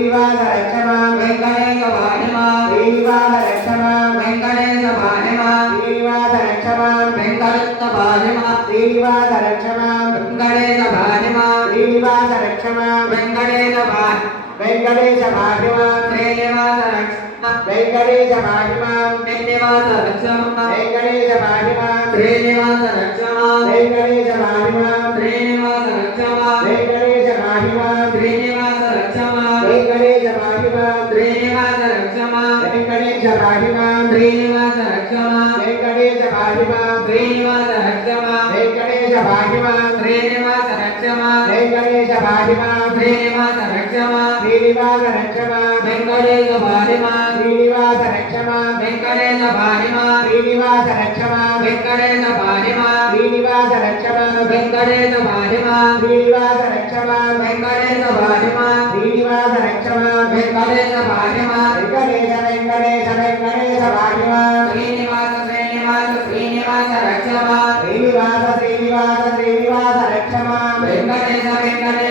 Srinivasa రక్షమా Venkatesha భానిమా Srinivasa రక్షమా Venkatesha భానిమా Srinivasa రక్షమా Venkatesha భానిమా Srinivasa రక్షమా Venkatesha భానిమా Srinivasa రక్షమా Venkatesha Venkatesha భాగ్యమా Srinivasa రక్షమా Venkatesha భాగ్యమా Srinivasa రక్షమా Venkatesha భాగ్యమా Srinivasa రక్షమా Venkatesha భాగ్యమా Srinivasa రక్షమా Venkatesha భాగ్యమా Srinivasa రక్షమా Venkatesha భాగ్యమా Srinivasa రక్షమా Venkatesha భాగ్యమా Srinivasa రక్షమా Venkatesha భాగ్యమా Srinivasa రక్షమా Venkatesha భాగ్యమా Srinivasa రక్షమా Venkatesha భాగ్యమా Srinivasa రక్షమా Srinivasa రక్షమా Venkatesha భానిమా Srinivasa రక్షమా Venkatesha భానిమా Srinivasa రక్షమా Venkatesha భానిమా Srinivasa రక్షమా Venkatesha భానిమా Srinivasa రక్షమా Venkatesha భానిమా Srinivasa రక్షమా Venkatesha భానిమా Venkatesha Venkatesha Venkatesha భాగ్యమా Srinivasa